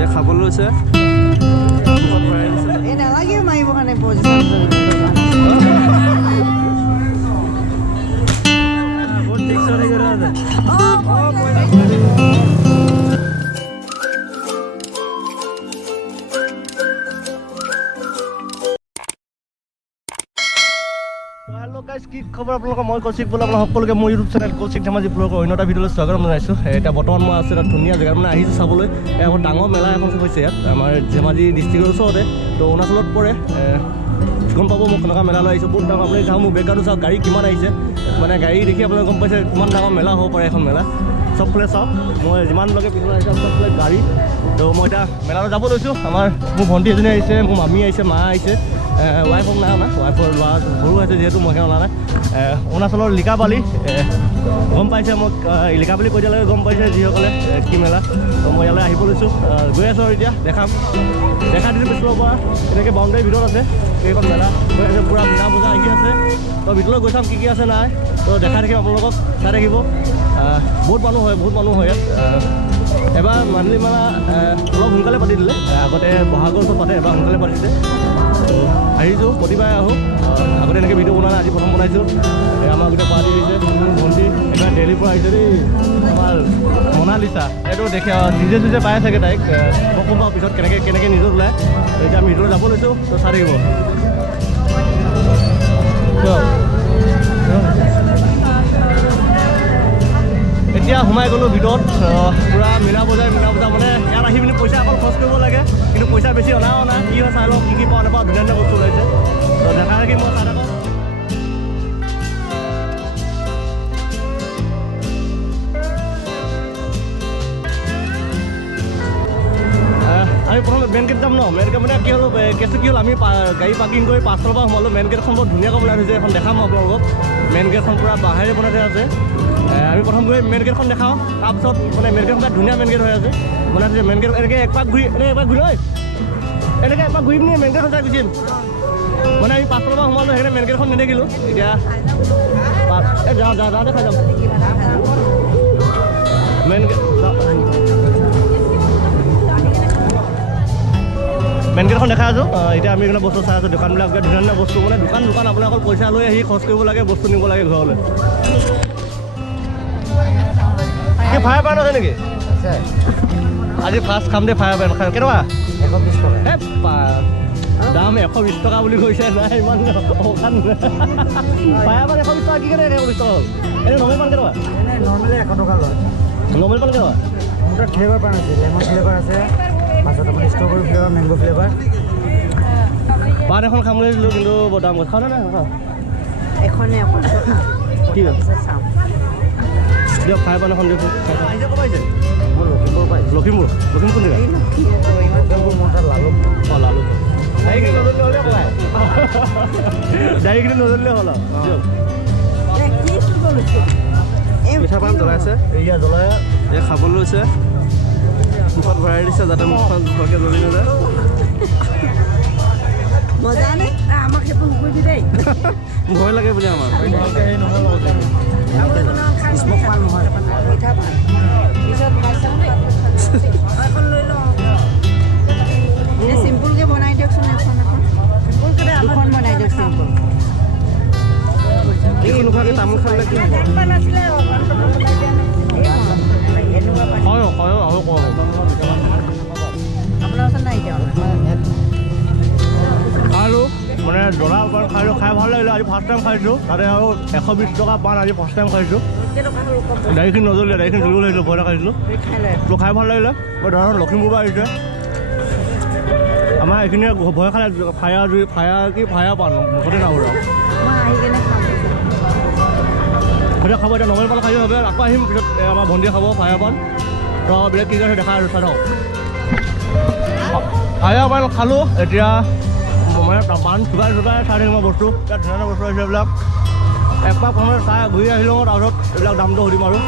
এই খাবলৈ লৈছে এই নালাগে মাৰিব কাৰণে পজিশ্যন বহুত ঠিক চলি গৈ আছে কি খবৰ আপোনালোকৰ মই কৌশিক বোলে আপোনাৰ সকলোকে মোৰ ইউটিউব চেনেল কৌশিক ধেমাজি ব্লগৰ অন্য এটা ভিডিঅ'লৈ স্বাগতম জনাইছোঁ এতিয়া বৰ্তমান মই আছোঁ এটা ধুনীয়া জেগাত মানে আহিছোঁ চাবলৈ এখন ডাঙৰ মেলা এখন হৈছে ইয়াত আমাৰ ধেমাজি ডিষ্ট্ৰিক্টৰ ওচৰতে তো অৰুণাচলত পৰে গম পাব মোক কেনেকুৱা মেলা লৈ আহিছোঁ বহুত ডাঙৰ আপুনি চাওক মোৰ বেকগ্ৰাউণ্ডটো চাওক গাড়ী কিমান আহিছে মানে গাড়ী দেখি আপোনালোকে গম পাইছে কিমান ডাঙৰ মেলা হ'ব পাৰে এখন মেলা চবফালে চাওক মই যিমানলৈকে পিছত আহিছোঁ চবফালে গাড়ী তো মই এতিয়া মেলালৈ যাব লৈছোঁ মোৰ ভণ্টি এজনী আহিছে মোৰ মামী আহিছে মা আহিছে ৱাইফক নাই অনা ৱাইফৰ ল'ৰা সৰু আছে যিহেতু মইহে অনা নাই অৰুণাচলৰ লিকাবালি গম পাইছে মোক লিকাবালি কৈ দিয়ালৈকে গম পাইছে যিসকলে কি মেলা তো মই ইয়ালৈ আহিব লৈছোঁ গৈ আছোঁ আৰু এতিয়া দেখাই দিছোঁ পিছৰ পৰা এনেকৈ বাউণ্ডাৰীৰ ভিতৰত আছে সেইখন মেলা গৈ আছে পূৰা মীনা বজা আহি আছে তো ভিতৰলৈ গৈ চাম কি আছে নাই তো দেখাই থাকিম আপোনালোকক চাই থাকিব বহুত মানুহ হয় ইয়াত এবাৰ মানলি মেলা অলপ সোনকালে পাতি দিলে আগতে বহাগৰ ওচৰত পাতে এবাৰ সোনকালে পাতিছে আহিছোঁ প্ৰতিবাৰে আহোঁ আগতে এনেকৈ ভিডিঅ' বনোৱা নাই আজি প্ৰথম বনাইছোঁ আমাৰ গোটেই পাৰ্টি আহিছে ভণ্টি এবাৰ দেলহিৰ পৰা আহিছে দেই আমাৰ মনালিছা এইটো দেখে নিজে পাই চাগে তাইক মই ক'ম বাৰু পিছত কেনেকৈ নিজৰ ওলায় এতিয়া আমি ভিতৰত যাব লৈছোঁ তো চাই থাকিব এতিয়া সোমাই গ'লোঁ ভিতৰত পূৰা মিনা বজাৰ মানে ইয়াত আহি পিনি পইচা অকল খৰচ কৰিব লাগে কিন্তু পইচা বেছি অনা কি হয় চাই লওঁ কি পাওঁ নাপাওঁ ধুনীয়া বস্তু ওলাইছে তো দেখা দেখি মই চাই থাকোঁ আমি প্ৰথমে মেইন গেট যাম ন মেইন গেট মানে কি হ'ল কেছটো কি হ'ল আমি গাড়ী পাৰ্কিং কৰি 5 পৰা সোমালোঁ মেইন গেটখন বৰ ধুনীয়াকৈ বনাই থৈছে এখন দেখাম আপোনালোকক মেইন গেটখন পূৰা বাঁহেৰে বনাই থোৱা আছে আমি প্ৰথম গৈ মেইন গেটখন দেখাওঁ তাৰপিছত মানে মেইন গেটখন ধুনীয়া মেইন গেট হৈ আছে বনাই থৈছে মেইন গেট এনেকৈ একপাক ঘূৰি এনেকৈ একপাক ঘূৰি পিনি মেইন গেটখন চাই গুচিম মানে আমি 5 পৰা সোমালোঁ সেইকাৰণে মেইন গেটখন নেদেখিলোঁ এতিয়া যাওঁতে খাই যাম মেইন গেটখন দেখাই আছোঁ এতিয়া আমি এইবিলাক বস্তু চাই আছোঁ দোকানবিলাক ধুনীয়া বস্তু মানে দোকান আপোনাৰ অকল পইচা লৈ আহি খৰচ কৰিব লাগে বস্তু নিব লাগে ঘৰলৈ কি ফায়াৰ ব্ৰেণ্ড আছে নেকি আজি ফাৰ্ষ্ট খাম দে ফায়াৰ ব্ৰেণ্ড কেনেকুৱা 120 টকা দাম 120 টকা বুলি কৈছে নাই ইমান অকান ফায়াৰ ব্ৰেণ্ড 120 টকা কি কাৰণে 120 টকা হ'ল এনে নৰ্মেল পাণ কেনেকুৱা নৰ্মেলি 100 টকা লয় নৰ্মেল পাণ কেনেকুৱা মোৰ তাত ফ্লেভাৰ পাণ আছে লেমন ফ্লেভাৰ আছে পাছত আপুনি ষ্ট্ৰবেৰী ফ্লেভাৰ মেংগো ফ্লেভাৰ পাণ এখন খাম বুলি দিলোঁ কিন্তু বৰ দাম খাওঁ নাই এখনে ঠিক আছে দিয়ক ফায়াৰ পাণ এখন দিয়ক আহিছে ক'ৰ পাইছে মোৰ লখিমপুৰ কোন জেগা মোৰ তাত লালুক লালুক গাড়ীখিনি নজৰিলে হ'লে ক'বাই গাড়ীখিনি নজৰিলে হ'ল আৰু মিঠা পাণ জ্বলাইছে এয়া জ্বলাই এই খাবলৈ লৈছে মুখত ভৰাই দিছে যাতে মুখখন ভালকৈ জ্বলি নাযায় ভয় লাগে বুলি আমাৰ স্মক পাণ নহয় মিঠা পাণ চিম্পুলকৈ বনাই দিয়কচোন এখন বনাই দিয়ক চিম্পুল এই নোখোৱাকৈ তামোল খালে কি হ'ব হয় আৰু কওঁ আপোনাৰ ওচৰত নাই এতিয়া আৰু মানে জ্বলা পাণ খাইছোঁ খাই ভাল লাগিলে আজি ফাৰ্ষ্ট টাইম খাইছোঁ তাতে আৰু 120 টকা পাণ আজি ফাৰ্ষ্ট টাইম খাইছোঁ দাড়িখিনি নজ্বলিলে দাড়িখিনি জ্বলিব লাগিছিলোঁ ভয় খাইছিলোঁ তো খাই ভাল লাগিলে মই ধৰক লখিমপুৰ পৰা আহিছে আমাৰ এইখিনিয়ে ভয় খালে ফায়াৰ পাণ মুখতে নাবৰা এতিয়া খাব এতিয়া নৰ্মেল পাণ খাই হবে আকৌ আহিম পিছত আমাৰ ভণ্টিয়ে খাব ফায়াৰ পাণ তো বেলেগ কি আছে দেখা আৰু চাই থাকক ফায়াৰ পাণ খালোঁ এতিয়া মানে পাণ চুবাই চাই থাকিম বস্তু ইয়াত ধুনীয়া বস্তু আহিছে এইবিলাক একপাক সময় চাই ঘূৰি আহিলোঁ তাৰপিছত এইবিলাক দামটো সুধিম আৰু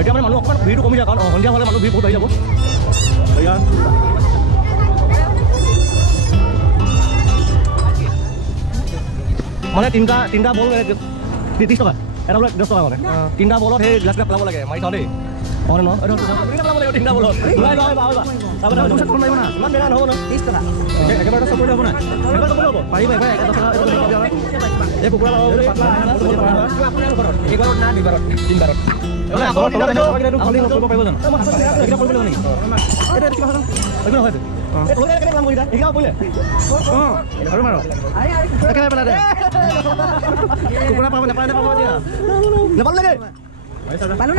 এতিয়া মানে মানুহ অকণমান ভিৰটো কমি যায় কাৰণ সন্ধিয়া হ'লে মানুহ ভিৰ বহুত বাঢ়ি যাব এয়া মানে তিনিটা বল 30 টকা এটা বলত 10 টকা মানে তিনিটা বলত সেই গ্লাছটা পেলাব লাগে মাৰি চাওঁ দেই অঁ ন পেলাব লাগিব তিনিটা বলত ওলাই লয় তাৰপৰা ইমান বেয়া নহ'ব ন 30 টকা একেবাৰে চব কৰিলে হ'ব নাই একেবাৰে চব হ'ব পাৰিবা এবাৰ 10 টকা এই কুকুৰা পাব বুলি পাতলা আপোনাৰ ঘৰত এইবাৰত না দুবাৰত তিনিবাৰত খালি কৰিব পাৰিব জানো এইকেইটা কৰিব লাগিব নেকি এইটো কিবা একো নহয় কেনেকৈ কাম কৰিলা এইকেইটা পৰিলে অঁ আৰু মাৰ একেবাৰে পেলাই দে কুকুৰা পাব নাপায় নাপাব দিয়া নাপাল লাগে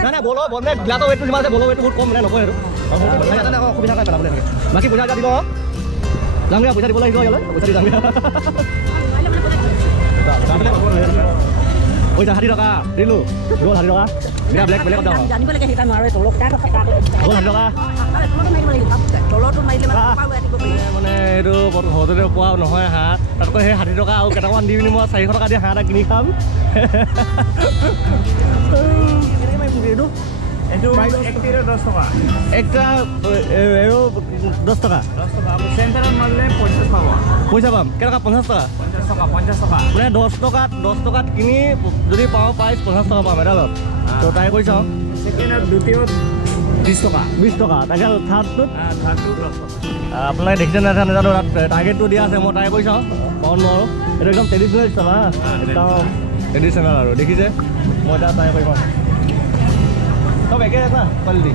নাই নাই বলৰ বলে গ্লাছৰ ৱেটটো যিমান আছে বলৰ ৱেটটো বহুত কম মানে নকয় আৰু সেইকাৰণে আকৌ অসুবিধা পাই পেলাবলৈ থাকে বাকী পইচা এটা দিব যামগৈ পইচা দিব লাগিব ইয়ালৈ পইচা দি যামগৈ পইচা 60 টকা দিলোঁ ৰ'ল 60 টকা দিয়া ব্লেক বেলেগত যাওঁ জানিব লাগে সেইটা নোৱাৰে তলত তাত আছে তাত ৰ'ল 60 টকা তলতো মাৰিলে মানে এইটো সহজতে পোৱা নহয় হাঁহ তাতকৈ সেই 60 টকা আৰু কেইটামান দি পিনি মই 400 টকা দি হাঁহ এটা কিনি খাম এইটো এইটো 10 টকা একটা আৰু 10 টকা চেণ্টাৰত মাৰিলে 50 পাব পইচা পাম কেইটকা 50 টকা 50 টকা মানে 10 টকাত কিনি যদি পাওঁ প্ৰাইচ 50 টকা পাম এডালত তো ট্ৰাই কৰি চাওঁ ছেকেণ্ডত দ্বিতীয়ত 20 টকা 20 টকা তাকে থাৰ্ডটোত থাৰ্ডটো 10 টকা আপোনালোকে দেখিছে নাজানো তাত টাৰ্গেটটো দিয়া আছে মই ট্ৰাই কৰি চাওঁ পাওঁ নোৱাৰোঁ এইটো একদম ট্ৰেডিশ্যনেল চাবা একদম ট্ৰেডিশ্যনেল আৰু দেখিছে মই এটা ট্ৰাই কৰিম চব একে আছে কোৱালিটি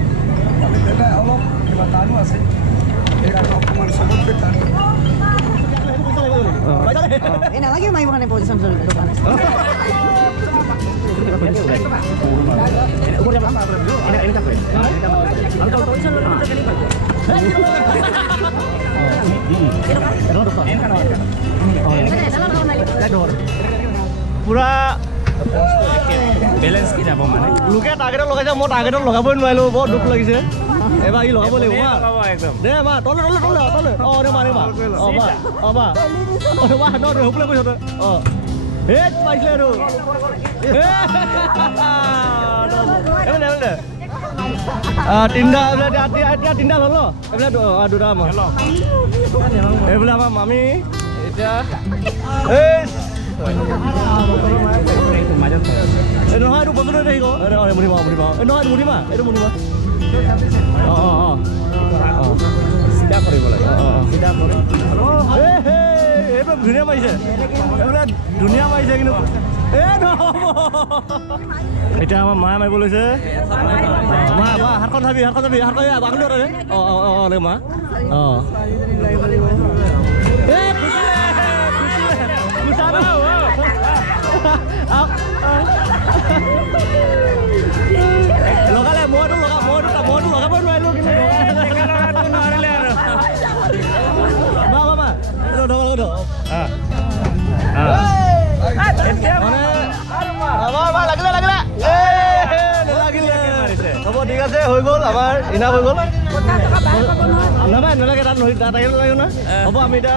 অলপ কিবা টানো আছে অকণমান চবতকৈ টান এই নালাগে মাৰিব কাৰণে পজিশ্যন দোকান পুৰা বেলেঞ্চ কি যাব মানে লোকে টাৰ্গেটত লগাইছে মই টাৰ্গেটত লগাবই নোৱাৰিলোঁ বৰ দুখ লাগিছে এবাৰ ই লগাব লাগিব দে মা তলে তলে তলে তলে অঁ দে মা দে মা অঁ মা অঁ মা অঁ মা তই হুকলে কৈছ তই অঁ হে পাইছিলে আৰু তিনিটা এতিয়া তিনিটা হ'ল ন এইবিলাক দুটা আমাৰ এইবিলাক আমাৰ মামী এতিয়া এই নহয় এইটো বস্তুটো থাকিব মুঠিমা মুঠিমা নহয় এইটো মুঠিমা এইটো মুঠিমা অঁ অঁ অঁ অঁ চিধা কৰিব লাগে অঁ চিধা এইবিলাক ধুনীয়া মাৰিছে এইবিলাক ধুনীয়া মাৰিছে কিন্তু এই নহ'ব এতিয়া আমাৰ মায়ে মাৰিব লৈছে মা মা হাতখন চাবি হাতখন চাবি হাতখন বাকলি অঁ অঁ অঁ অঁ মা অঁ এই লগালে মইতো লগাবই নোৱাৰিলোঁ কিন্তু নোৱাৰিলে আৰু মা মা মা লাগিলে লাগিলে হ'ব ঠিক আছে হৈ গ'ল আমাৰ ইনাফ হৈ গ'ল নাপায় নালাগে তাত টাৰ্গেট লাগিব নহয় হ'ব আমি এতিয়া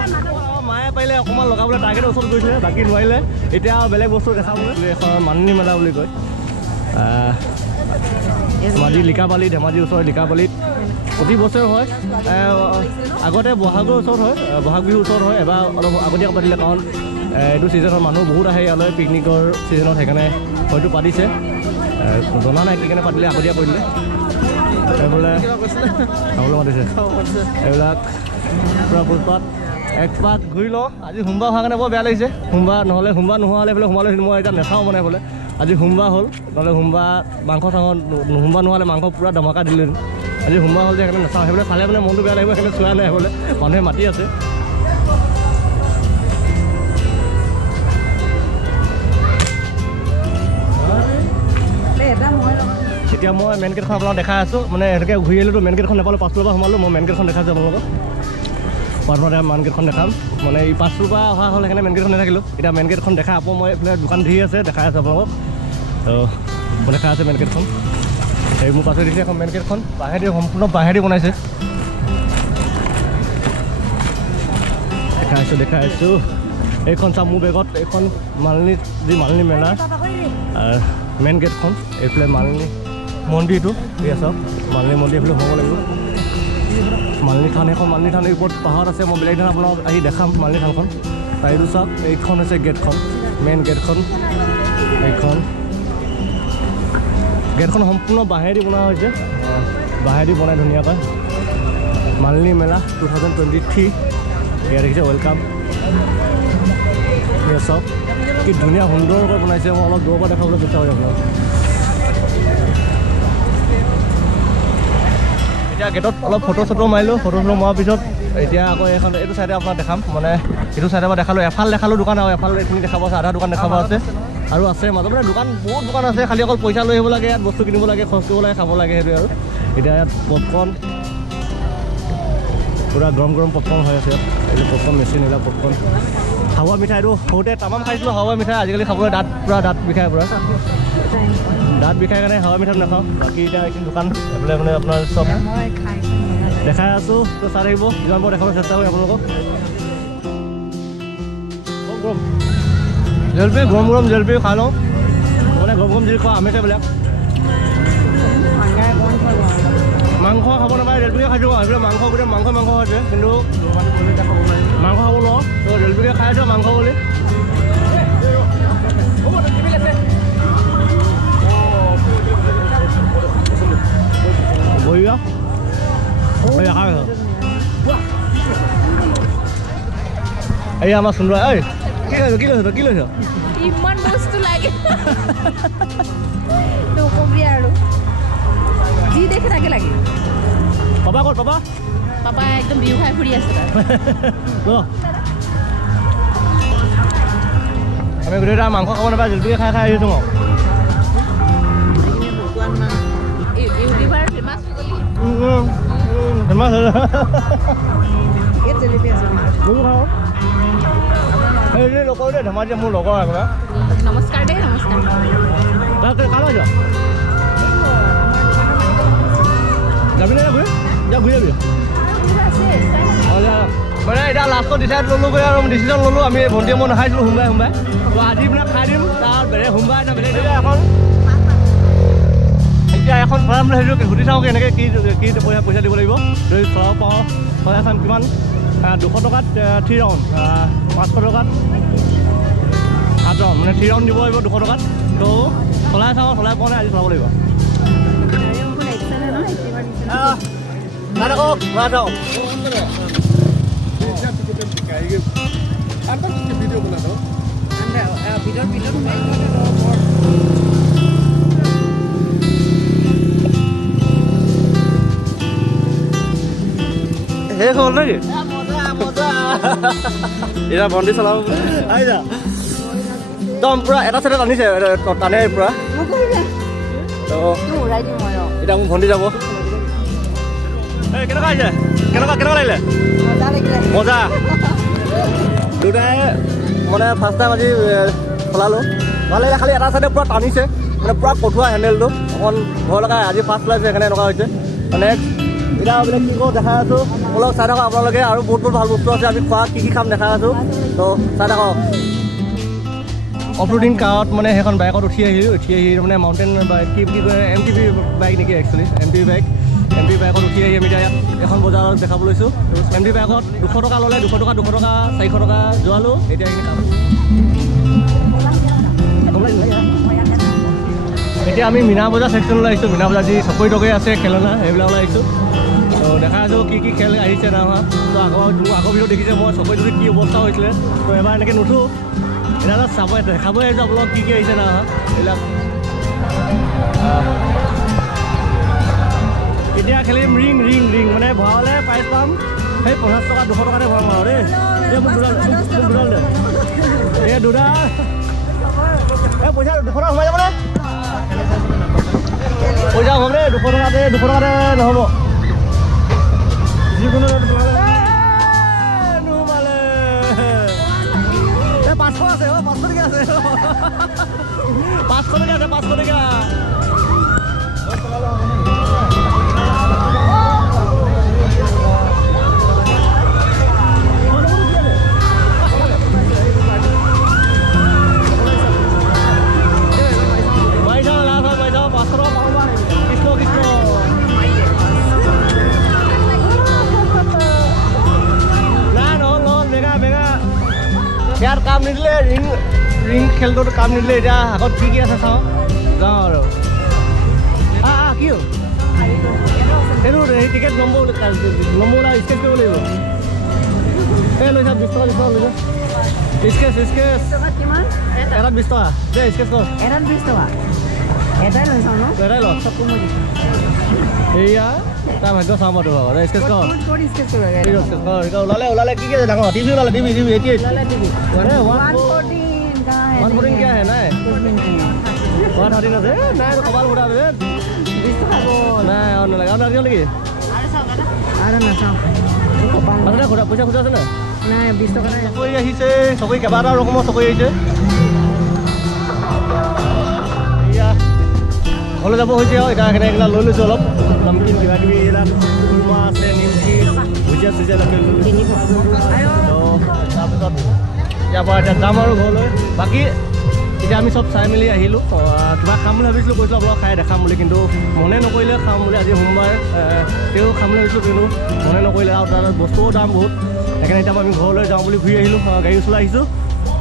মায়ে পাৰিলে অকণমান লগাবলৈ টাৰ্গেট ওচৰত গৈছিলে বাকী নোৱাৰিলে এতিয়া বেলেগ বস্তু দেখাবলৈ এখন মাননি মেলা বুলি কয় ধেমাজি লিকাবালি ধেমাজিৰ ওচৰৰ লিকাবালিত প্ৰতি বছৰ হয় আগতে বহাগৰ ওচৰত হয় বহাগ বিহুৰ ওচৰত হয় এবাৰ অলপ আগতীয়াকৈ পাতিলে কাৰণ এইটো ছিজনত মানুহ বহুত আহে ইয়ালৈ পিকনিকৰ ছিজনত সেইকাৰণে হয়তো পাতিছে জনা নাই কি কাৰণে পাতিলে আগতীয়া কৰিলে এইবোলে খাবলৈ মাতিছে এইবিলাক পূৰা বুধপাত এক পাক ঘূৰি লওঁ আজি সোমবাৰ হোৱাৰ কাৰণে বৰ বেয়া লাগিছে সোমবাৰ নোহোৱা হ'লে বোলে সোমালে মই এতিয়া নাচাওঁ মানে বোলে আজি সোমবাৰ হ'ল নহ'লে সোমবাৰ মাংস চাংস সোমবাৰ নোহোৱালে মাংস পূৰা ধমাকা দিলেহেঁতেন আজি সোমবাৰ হ'ল যে সেইকাৰণে নাচাওঁ সেইবিলাক চালে মানে মনটো বেয়া লাগিব সেইকাৰণে চোৱা নাই বোলে মানুহে মাতি আছে এতিয়া মই মেইন গেটখন আপোনালোকক দেখাই আছোঁ মানে এনেকৈ ঘূৰি আহিলোঁ মেইন গেটখন নাপালোঁ 5 পৰা সোমালোঁ মই মেইন গেটখন দেখাইছোঁ আপোনালোকক প্ৰথমতে মেইন গেটখন দেখাম মানে এই 5 পৰা অহা হ'ল সেইকাৰণে মেইন গেটখন নাথাকিলোঁ এতিয়া মেইন গেটখন দেখাই আকৌ মই এইফালে দোকান ধৰি আছে দেখাই আছোঁ আপোনালোকক তো মই দেখাই আছে মেইন গেটখন এই মোৰ পাছত দিছে এখন মেইন গেটখন বাঁহেদি সম্পূৰ্ণ বাঁহেদি বনাইছে দেখাই আছোঁ এইখন চাম মোৰ বেগত এইখন মালনী মেলা মেইন গেটখন এইফালে মালনী মন্দিৰটো ঠিক আছে মালনী মন্দিৰ এইফালে সোমাব লাগিব মালনী থান এখন মালনী থানৰ ওপৰত পাহাৰ আছে মই বেলেগ দিনা আপোনাক আহি দেখাম মালনী থানখন তাৰ এইটো চাওক এইখন হৈছে গেটখন মেইন গেটখন এইখন গেটখন সম্পূৰ্ণ বাঁহেদি বনোৱা হৈছে বাঁহেদি বনাই ধুনীয়াকৈ মালিনী মেলা 2023 ইয়াত দেখিছে ৱেলকাম এয়া চব কি ধুনীয়া সুন্দৰকৈ বনাইছে মই অলপ দূৰৰ পৰা দেখাবলৈ চেষ্টা কৰিম আপোনাক এতিয়া গেটত অলপ ফটো চটো মাৰিলোঁ ফটো মৰাৰ পিছত এতিয়া আকৌ এখন এইটো চাইডে আপোনাক দেখাম মানে এইটো চাইডৰ পৰা দেখালোঁ এফাল দেখালোঁ দোকান আৰু এফাল এইখিনি দেখাব আছে আধা দোকান দেখাব আছে আৰু আছে মাজত মানে দোকান বহুত দোকান আছে খালি অকল পইচা লৈ আহিব লাগে ইয়াত বস্তু কিনিব লাগে খৰচ কৰিব লাগে খাব লাগে সেইটোৱে আৰু এতিয়া ইয়াত পপকৰ্ণ পূৰা গৰম গৰম পপকৰ্ণ হৈ আছে ইয়াত এইটো পপকৰ্ণ মেচিন এইবিলাক পপকৰ্ণ হাৱা মিঠাইটো সৰুতে তামাম খাইছিলোঁ হাৱা মিঠাই আজিকালি খাবলৈ দাঁত বিষাই পূৰা দাঁত বিষাই কাৰণে হাৱা মিঠাই নাখাওঁ বাকী এতিয়া এইখিনি দোকান এইফালে মানে আপোনাৰ চব দেখাই আছোঁ তো চাই থাকিব যিমান পাৰোঁ দেখাবলৈ চেষ্টা কৰিম আপোনালোকক জেলেপি গৰম গৰম জেলেপি খাই লওঁ মানে গৰম গৰম জেলেপি খোৱা আমেছে বেলেগ মাংস খাব নাপায় জেলেপিকে খাইছোঁ এইফালে মাংস গোটেই মাংস হৈছে কিন্তু মাংস খাব নোৱাৰোঁ তো জেলেপিকে খাই আছোঁ মাংস বুলি বঢ়িয়া দেখা এই আমাৰ সুন্দৰ ঐ কি লৈছ ইমান বস্তু লাগে নকবি আৰু যি দেখে তাকে লাগে পাপা ক'ত পাপা পাপা একদম বিহু খাই ফুৰি আছে তাত আমি গোটেইটা মাংস খাব নাপায় জেলেপিকে খাই আহিছোঁ মই ইউটিউবাৰ ফেমাছ ফেমাছ জেলেপি আছে ময়ো খাওঁ এই লগৰ দেই ধেমাজি মোৰ লগৰ আপোনাৰ নমস্কাৰ দেই নমস্কাৰ কাৰ যা যাবি নে ঘূৰি যা ঘূৰি যাবি মানে এতিয়া লাষ্টত ডিচাইড ল'লোগৈ আৰু ডিচিশ্যন ল'লোঁ আমি ভণ্টিয়ে মই নাখাইছিলোঁ সোমবাৰে তো আজি মানে খাই দিম তাৰ বেলেগ সোমবাৰে এটা বেলেগ দিলে এতিয়া এখন ভৰাম বুলি ভাবিছোঁ সুধি চাওঁ কেনেকৈ কি পইচা দিব লাগিব যদি চলাব পাওঁ চলাই চাম কিমান 200 টকাত 3 ৰাউণ্ড 500 টকাত 7 ৰাউণ্ড মানে 3 ৰাউণ্ড দিব লাগিব 200 টকাত তো চলাই চাওঁ চলাই পোৱা নাই আজি চলাব লাগিব শেষ হ'ল নেকি এতিয়া বন্দি চলাব আহিছা একদম পূৰা এটা চাইডে টানিছে টানে পূৰা এতিয়া মোক ভণ্টি যাব এই কেনেকুৱা আহিছে কেনেকুৱা লাগিলে মজা দুটাই মানে ফাৰ্ষ্ট টাইম আজি চলালোঁ ভাল লাগিলে খালি এটা চাইডে পূৰা টানিছে মানে পূৰা কঠোৱা হেণ্ডেলটো অকণ ভয় লগা আজি ফাৰ্ষ্ট চলাইছে সেইকাৰণে এনেকুৱা হৈছে মানে এতিয়া বোলে কি কওঁ দেখাই আছোঁ অলপ চাই থাকক আপোনালোকে আৰু বহুত ভাল বস্তু আছে আমি খোৱা কি খাম দেখাই আছোঁ তো চাই থাকক অফৰোডিং কাৰত মানে সেইখন বাইকত উঠি আহি মানে মাউণ্টেইন বাইক কি কয় MTB বাইক নেকি একচুৱেলি MTB বাইকত উঠি আহি আমি এতিয়া এখন বজাৰত দেখাব লৈছোঁ MTB বাইকত 200 টকা ল'লে 200 টকা 400 টকা যোৱালোঁ এতিয়া এইখিনি কাম এতিয়া আমি মীনা বজাৰ ছেকশ্যনলৈ আহিছোঁ মীনা বজাৰ যি চকৰি টকৰি আছে খেলনা সেইবিলাক ওলাই আহিছোঁ তো দেখা আছোঁ কি খেল আহিছে না তো আগৰ ভিডিঅ' দেখিছে মই চকৰিটোত কি অৱস্থা হৈছিলে তো এবাৰ এনেকৈ নুঠোঁ এতিয়া চাব দেখাবই আহিছোঁ আপোনালোকক কি আহিছে না এইবিলাক এতিয়া খেলিম ৰিং মানে ভৰালে প্ৰাইজ পাম সেই 50 টকা 200 টকাতে ভৰাম আৰু দেই এই মোক দুডাল দে এই দুডাল এই পইচা 200 টকা সোমাই যাবনে পইচা হ'ব দেই 200 টকাতে নহ'ব যিকোনো নোমালে 500 আছে 500 টকা আছে 500 টকা আছে 500 টকা ইয়াৰ কাম নিদিলে ৰিং খেলটোত কাম নিদিলে এতিয়া আগত কি আছে চাওঁ যাওঁ আৰু টিকেট নম্বৰ স্কেচ কৰিব লাগিব এই লৈ যা 20 টকা লৈ যা স্কেচ টকাত কিমান এটাত 20 টকা দে স্কেচ কৰ এটাত 20 টকা এটাই লৈ চাওঁ ন এটাই ল চবটো মই দিছোঁ এয়া তাৰ ভাগ্য চাম আৰু বাবা স্কেচ কৰ ক'ত স্কেচ কৰিব লাগে স্কেচ কৰ এটা ওলালে কি আছে ডাঙৰ টিভি ওলালে টিভি 88 লালা টিভি अरे 114 का है 114 क्या है ना कुछ भी नहीं है 113 আছে নাই তো কপাল ফুটা রে 20 টাকা বল নাই আর না লাগা আর কি আর না চাও কপাল মানে ঘোড়া পয়সা খুঁজা আছে না নাই 20 টাকা নাই চকৰি আহিছে চকৰি কেইবাটা ৰকমৰ চকৰি আহিছে এয়া ঘৰলৈ যাব হৈছে আৰু এইগিলা লৈ লৈছোঁ অলপ নমকিন কিবা কিবি এইবিলাক খুৰমা আছে নিমকি ভুজিয়া চুজিয়া লৈ লৈছোঁ তাৰপিছত ইয়াৰ পৰা এতিয়া যাম আৰু ঘৰলৈ বাকী এতিয়া আমি চব চাই মেলি আহিলোঁ কিবা খাম বুলি ভাবিছিলোঁ কৈছিলোঁ আপোনালোক খাই দেখাম বুলি কিন্তু মনে নকৰিলে খাম বুলি আজি সোমবাৰ তেওঁ খাম বুলি ভাবিছিলোঁ কিন্তু মনে নকৰিলে আৰু তাৰ বস্তুও দাম বহুত সেইকাৰণে এতিয়া আমি ঘৰলৈ যাওঁ বুলি ঘূৰি আহিলোঁ গাড়ী চলাই আহিছোঁ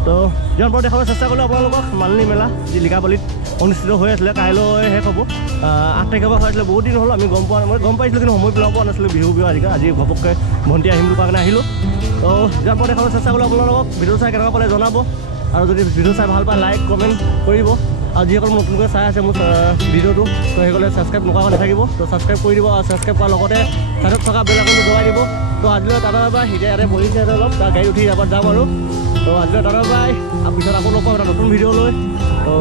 তো যিমান পাৰোঁ দেখাবলৈ চেষ্টা কৰিলোঁ আপোনালোকক মালনী মেলা যি লিকাবালিত অনুষ্ঠিত হৈ আছিলে কাইলৈ শেষ হ'ব 8 তাৰিখৰ পৰা হৈ আছিলে বহুত দিন হ'ল আমি মই গম পাইছিলোঁ কিন্তু সময় পেলাব পৰা নাছিলোঁ বিহু আজি ঘপককৈ ভণ্টি আহিম বুলি কোৱাৰ কাৰণে আহিলোঁ তো যিমান পাৰোঁ দেখাবলৈ চেষ্টা কৰিলোঁ আপোনালোকক ভিডিঅ' চাই কেনেকুৱা পালে জনাব আৰু যদি ভিডিঅ' চাই ভাল পায় লাইক কমেণ্ট কৰিব আৰু যিসকল নতুনকৈ চাই আছে মোৰ ভিডিঅ'টো তো সেইসকলে ছাবস্ক্ৰাইব নকৰাকৈ নাথাকিব তো ছাবস্ক্ৰাইব কৰি দিব আৰু ছাবস্ক্ৰাইব কৰাৰ লগতে ছাইডত থকা বেল আইকনটো দবাই দিব তো আজিলৈ টাটা বাই এতিয়া ইয়াতে বহিছে অলপ তাৰ গাড়ী উঠি ইয়াৰ পৰা যাম আৰু তো আজিলৈ টাটা বাই আৰু পিছত আকৌ লগ পাম এটা নতুন ভিডিঅ' লৈ তো